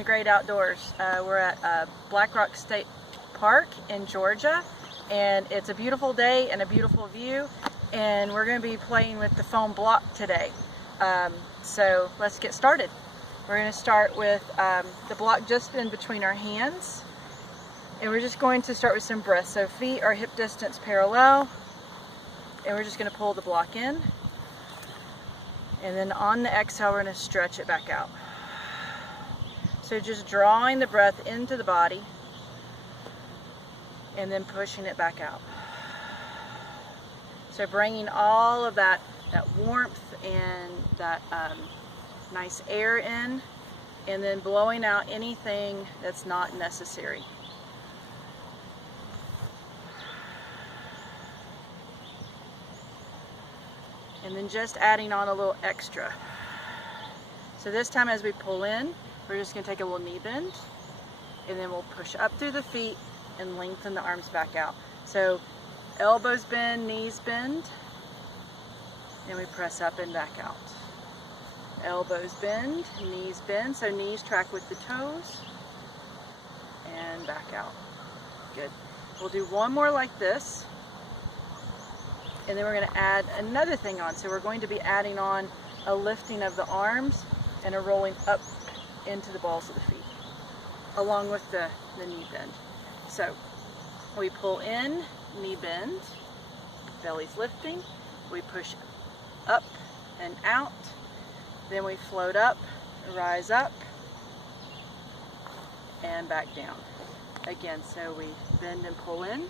the great outdoors. We're at Black Rock State Park in Georgia, and it's a beautiful day and a beautiful view, and we're going to be playing with the foam block today. So let's get started. We're going to start with the block just in between our hands, and we're just going to start with some breaths. So feet are hip distance parallel, and we're just going to pull the block in, and then on the exhale we're going to stretch it back out. So just drawing the breath into the body and then pushing it back out. So bringing all of that warmth and that nice air in, and then blowing out anything that's not necessary. And then just adding on a little extra. So this time as we pull in, we're just going to take a little knee bend, and then we'll push up through the feet and lengthen the arms back out. So elbows bend, knees bend, and we press up and back out. Elbows bend, knees bend, so knees track with the toes, and back out. Good. We'll do one more like this, and then we're going to add another thing on. So we're going to be adding on a lifting of the arms and a rolling up into the balls of the feet, along with the knee bend. So we pull in, knee bend, belly's lifting, we push up and out, then we float up, rise up, and back down. Again, so we bend and pull in,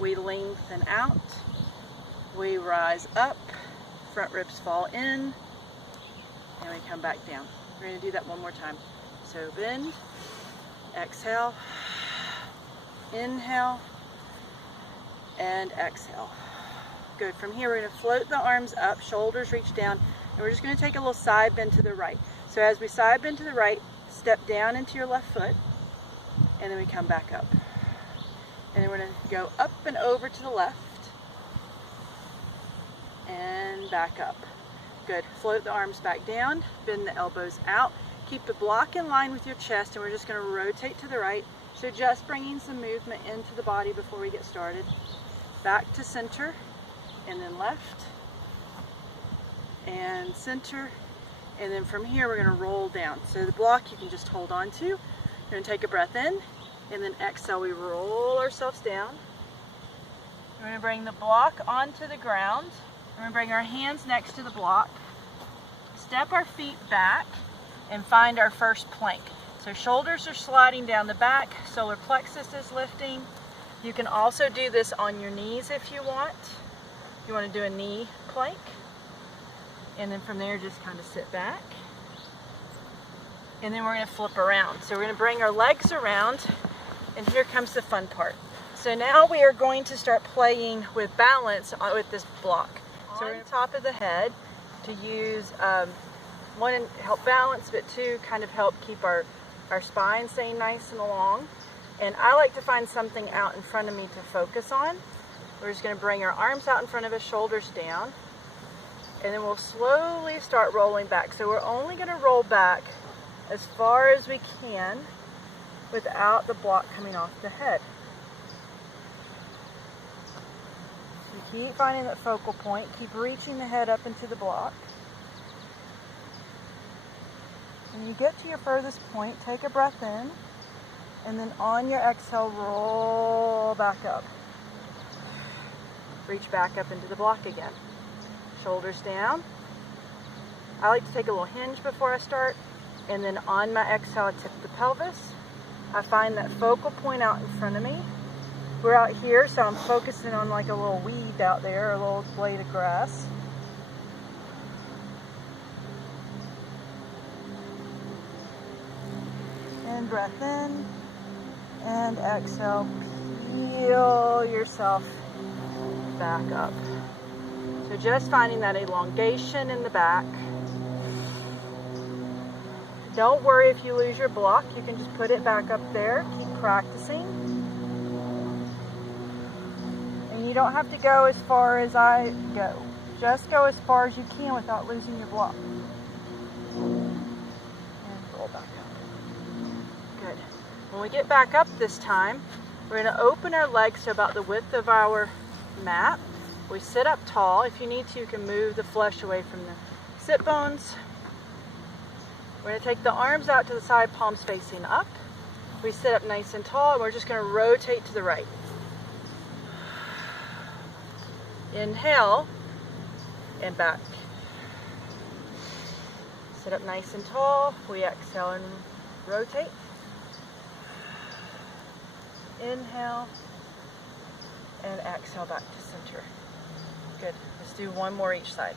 we lengthen out, we rise up, front ribs fall in, and we come back down. We're going to do that one more time. So bend, exhale, inhale, and exhale. Good. From here we're going to float the arms up, shoulders reach down, and we're just going to take a little side bend to the right. So as we side bend to the right, step down into your left foot, and then we come back up. And then we're going to go up and over to the left, and back up. Good. Float the arms back down, bend the elbows out, keep the block in line with your chest, and we're just going to rotate to the right. So just bringing some movement into the body before we get started. Back to center, and then left, and center, and then from here we're going to roll down. So the block you can just hold on to. You're going to take a breath in, and then exhale, we roll ourselves down. We're going to bring the block onto the ground. We're going to bring our hands next to the block, step our feet back, and find our first plank. So shoulders are sliding down the back, solar plexus is lifting. You can also do this on your knees if you want. You want to do a knee plank. And then from there, just kind of sit back. And then we're going to flip around. So we're going to bring our legs around, and here comes the fun part. So now we are going to start playing with balance with this block. So we're on top of the head to use, one, help balance, but two, kind of help keep our spine staying nice and long. And I like to find something out in front of me to focus on. We're just going to bring our arms out in front of us, shoulders down, and then we'll slowly start rolling back. So we're only going to roll back as far as we can without the block coming off the head. So keep finding that focal point, keep reaching the head up into the block. When you get to your furthest point, take a breath in, and then on your exhale, roll back up. Reach back up into the block again. Shoulders down. I like to take a little hinge before I start, and then on my exhale, I tip the pelvis. I find that focal point out in front of me. We're out here, so I'm focusing on like a little weed out there, a little blade of grass. And breath in, and exhale, peel yourself back up. So just finding that elongation in the back. Don't worry if you lose your block, you can just put it back up there, keep practicing. And you don't have to go as far as I go. Just go as far as you can without losing your block. And roll back up. When we get back up this time, we're going to open our legs to about the width of our mat. We sit up tall. If you need to, you can move the flesh away from the sit bones. We're going to take the arms out to the side, palms facing up. We sit up nice and tall, and we're just going to rotate to the right. Inhale, and back. Sit up nice and tall. We exhale and rotate. Inhale, and exhale back to center. Good. Let's do one more each side.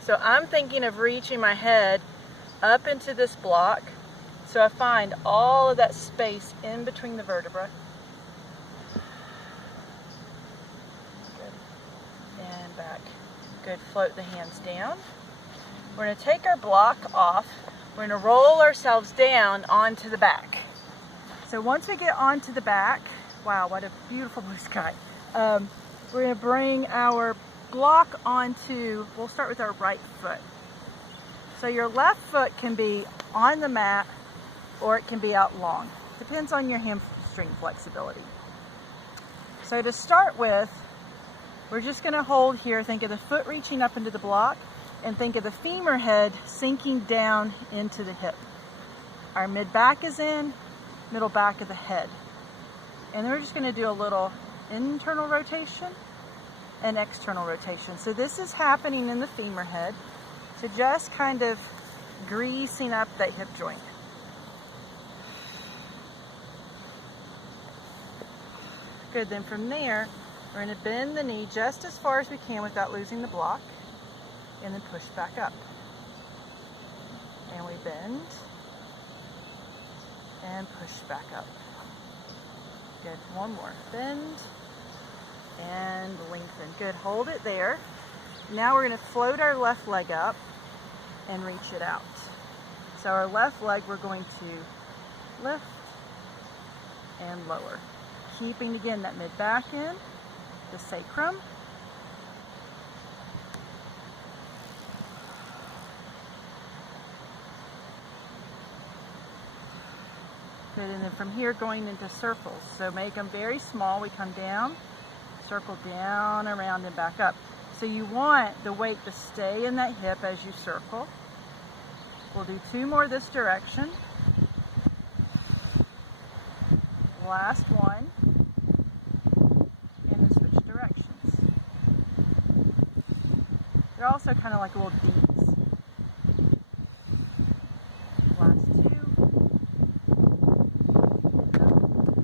So I'm thinking of reaching my head up into this block, so I find all of that space in between the vertebrae. Good. And back. Good. Float the hands down. We're going to take our block off. We're going to roll ourselves down onto the back. So once we get onto the back, wow, what a beautiful blue sky. We're going to bring our block onto, we'll start with our right foot. So your left foot can be on the mat or it can be out long. Depends on your hamstring flexibility. So to start with, we're just going to hold here. Think of the foot reaching up into the block and think of the femur head sinking down into the hip. Our mid back is in, middle back of the head. And then we're just going to do a little internal rotation and external rotation. So this is happening in the femur head. So just kind of greasing up that hip joint. Good, then from there, we're going to bend the knee just as far as we can without losing the block, and then push back up. And we bend, and push back up. Good, one more. Bend, and lengthen. Good, hold it there. Now we're going to float our left leg up and reach it out. So our left leg we're going to lift and lower. Keeping again that mid back in, the sacrum. Good, and then from here going into circles. So make them very small. We come down, circle down, around, and back up. So you want the weight to stay in that hip as you circle. We'll do two more this direction. Last one. And then switch directions. They're also kind of like little D's. Last two.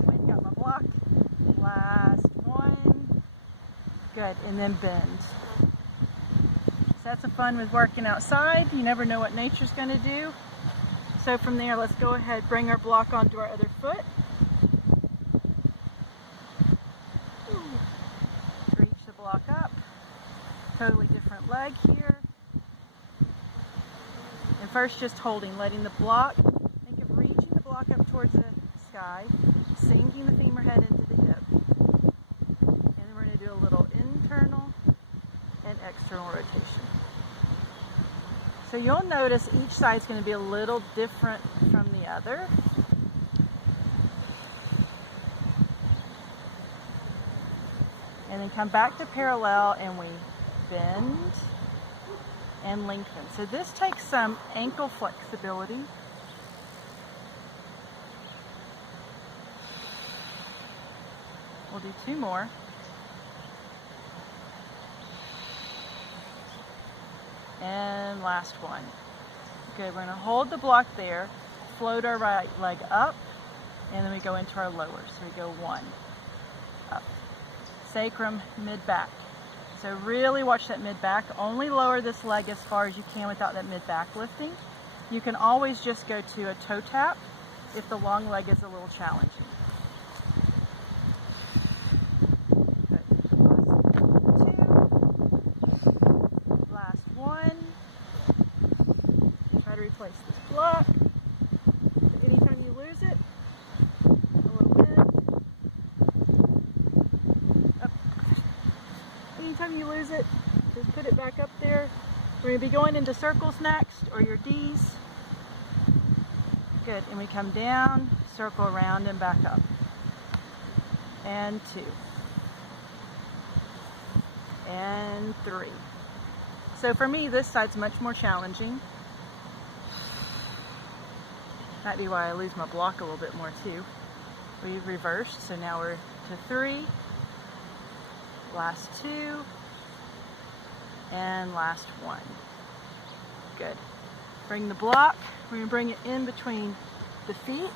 Wait, got my block. Last one. Good, and then bend. So that's the fun with working outside. You never know what nature's going to do. So from there, let's go ahead, bring our block onto our other foot. Reach the block up. Totally different leg here. And first just holding, letting the block, think of reaching the block up towards the sky, sinking the femur head into the hip. And then we're going to do a little internal and external rotation. So you'll notice each side is going to be a little different from the other. And then come back to parallel and we bend and lengthen. So this takes some ankle flexibility. We'll do two more. And last one. Good, we're going to hold the block there, float our right leg up, and then we go into our lower. So we go one, up. Sacrum, mid-back. So really watch that mid-back. Only lower this leg as far as you can without that mid-back lifting. You can always just go to a toe tap if the long leg is a little challenging. Replace this block. So anytime you lose it, a little bend. Up. Anytime you lose it, just put it back up there. We're going to be going into circles next, or your D's. Good, and we come down, circle around and back up. And 2. And 3. So for me, this side's much more challenging. Might be why I lose my block a little bit more too. We've reversed, so now we're to 3, last 2, and last 1. Good. Bring the block, we're going to bring it in between the feet.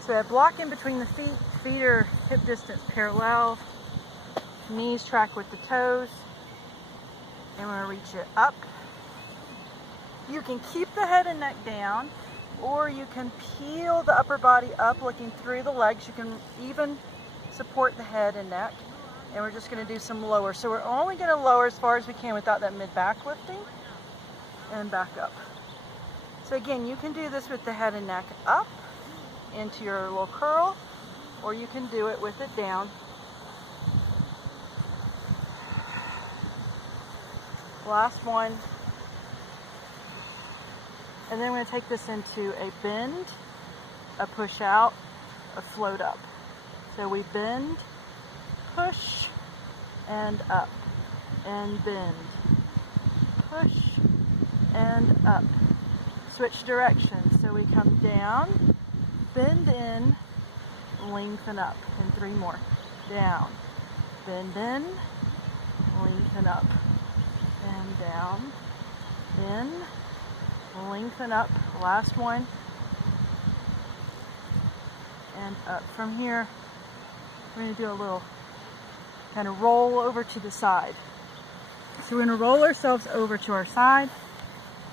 So that block in between the feet, feet are hip distance parallel, knees track with the toes, and we're going to reach it up. You can keep the head and neck down, or you can peel the upper body up looking through the legs. You can even support the head and neck. And we're just going to do some lower. So we're only going to lower as far as we can without that mid-back lifting, and back up. So again, you can do this with the head and neck up into your little curl, or you can do it with it down. Last one. And then we're going to take this into a bend, a push out, a float up. So we bend, push, and up, and bend, push, and up. Switch directions. So we come down, bend in, lengthen up, and 3 more. Down, bend in, lengthen up, and down, in, lengthen up. Last one, and up. From here, we're going to do a little kind of roll over to the side. So we're going to roll ourselves over to our side.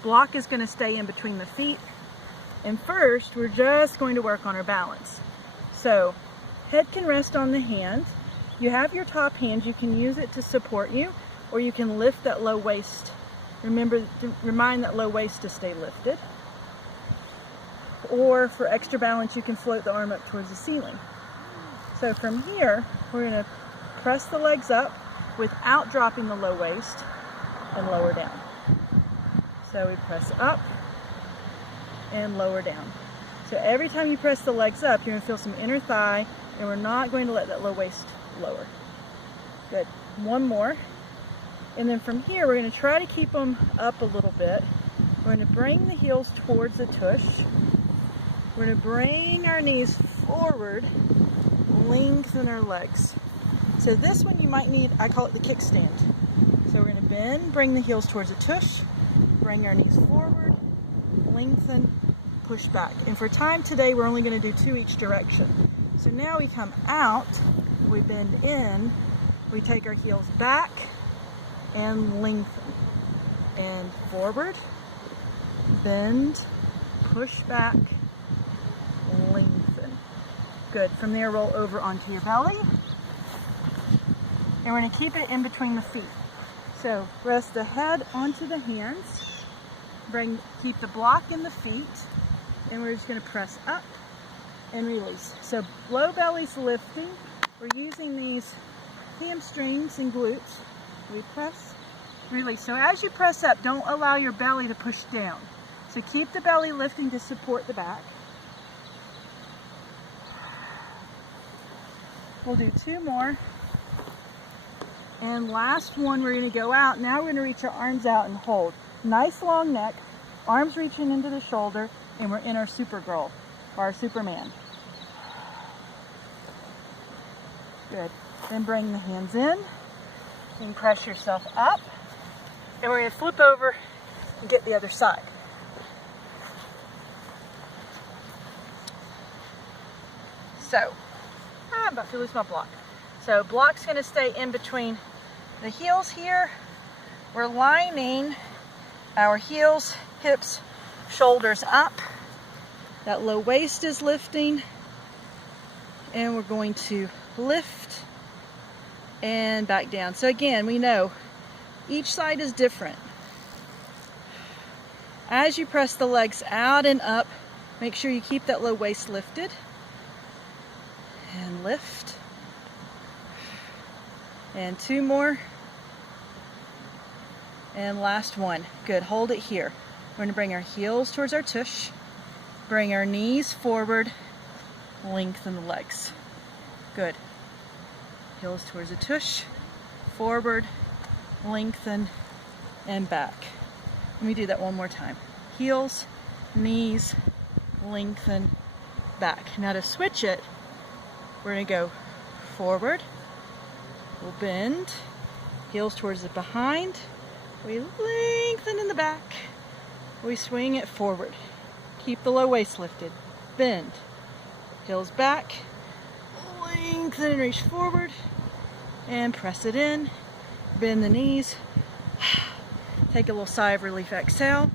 Block is going to stay in between the feet. And first, we're just going to work on our balance. So head can rest on the hand. You have your top hand. You can use it to support you, or you can lift that low waist. Remember to remind that low waist to stay lifted. Or for extra balance, you can float the arm up towards the ceiling. So from here, we're going to press the legs up without dropping the low waist and lower down. So we press up and lower down. So every time you press the legs up, you're going to feel some inner thigh, and we're not going to let that low waist lower. Good. One more. And then from here, we're going to try to keep them up a little bit. We're going to bring the heels towards the tush. We're going to bring our knees forward, lengthen our legs. So this one you might need, I call it the kickstand. So we're going to bend, bring the heels towards the tush, bring our knees forward, lengthen, push back. And for time today, we're only going to do 2 each direction. So now we come out, we bend in, we take our heels back and lengthen. And forward, bend, push back, lengthen. Good. From there, roll over onto your belly. And we're going to keep it in between the feet. So rest the head onto the hands. Keep the block in the feet. And we're just going to press up and release. So low belly's lifting. We're using these hamstrings and glutes. We press, release. So as you press up, don't allow your belly to push down. So keep the belly lifting to support the back. We'll do 2 more. And last one, we're going to go out. Now we're going to reach our arms out and hold. Nice long neck, arms reaching into the shoulder, and we're in our Supergirl, or our Superman. Good. Then bring the hands in, and press yourself up. And we're going to flip over and get the other side. So, I'm about to lose my block. So block's going to stay in between the heels here. We're lining our heels, hips, shoulders up. That low waist is lifting. And we're going to lift and back down. So again, we know each side is different. As you press the legs out and up, make sure you keep that low waist lifted. And lift. And 2 more. And last one. Good, hold it here. We're gonna bring our heels towards our tush, bring our knees forward, lengthen the legs. Good. Heels towards the tush, forward, lengthen, and back. Let me do that one more time. Heels, knees, lengthen, back. Now to switch it, we're gonna go forward, we'll bend, heels towards the behind, we lengthen in the back, we swing it forward. Keep the low waist lifted, bend, heels back, lengthen and reach forward, and press it in, bend the knees, take a little sigh of relief, exhale.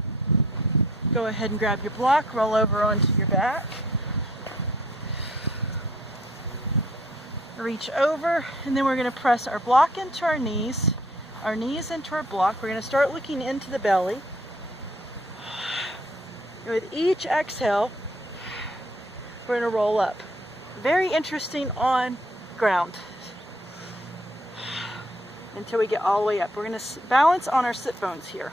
Go ahead and grab your block, roll over onto your back. Reach over, and then we're going to press our block into our knees into our block. We're going to start looking into the belly. And with each exhale, we're going to roll up. Very interesting on ground until we get all the way up. We're going to balance on our sit bones here.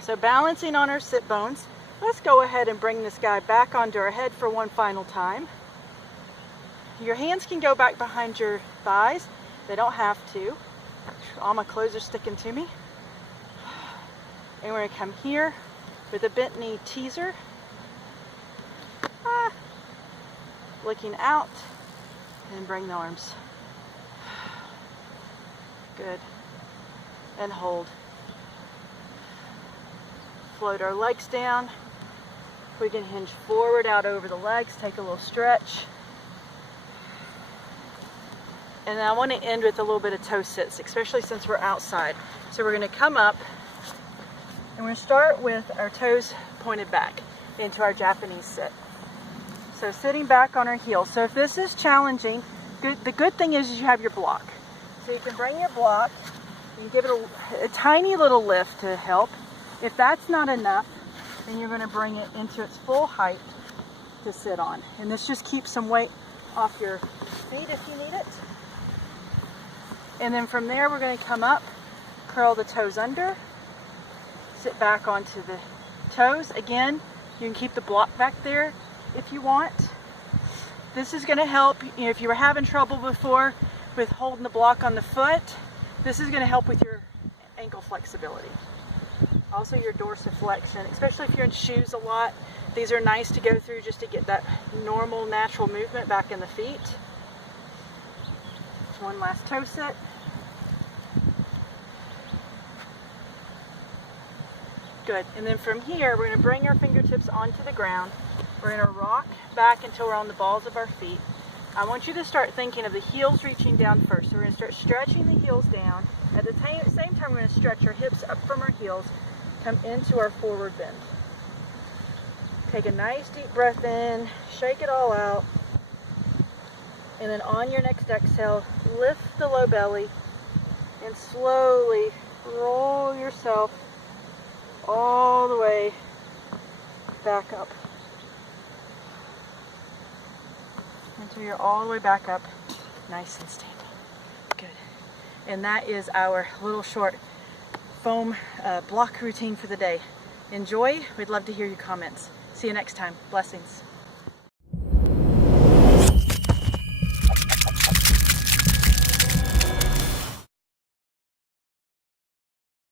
So balancing on our sit bones, let's go ahead and bring this guy back onto our head for one final time. Your hands can go back behind your thighs. They don't have to. All my clothes are sticking to me. And we're going to come here with a bent knee teaser. Looking out, and bring the arms. Good. And hold. Float our legs down. We can hinge forward out over the legs, take a little stretch. And then I want to end with a little bit of toe sits, especially since we're outside. So we're going to come up, and we're going to start with our toes pointed back into our Japanese sit. So sitting back on our heels. So if this is challenging, the good thing is you have your block. So you can bring your block, you can give it a tiny little lift to help. If that's not enough, then you're going to bring it into its full height to sit on. And this just keeps some weight off your feet if you need it. And then from there, we're going to come up, curl the toes under, sit back onto the toes. Again, you can keep the block back there if you want. This is going to help, if you were having trouble before with holding the block on the foot, this is going to help with your ankle flexibility. Also your dorsiflexion, especially if you're in shoes a lot. These are nice to go through just to get that normal, natural movement back in the feet. One last toe sit. Good. And then from here, we're going to bring our fingertips onto the ground. We're going to rock back until we're on the balls of our feet. I want you to start thinking of the heels reaching down first. So we're going to start stretching the heels down. At the same time, we're going to stretch our hips up from our heels, come into our forward bend. Take a nice deep breath in, shake it all out. And then on your next exhale, lift the low belly and slowly roll yourself all the way back up until you're all the way back up, nice and standing. Good. And that is our little short foam block routine for the day. Enjoy. We'd love to hear your comments. See you next time. Blessings.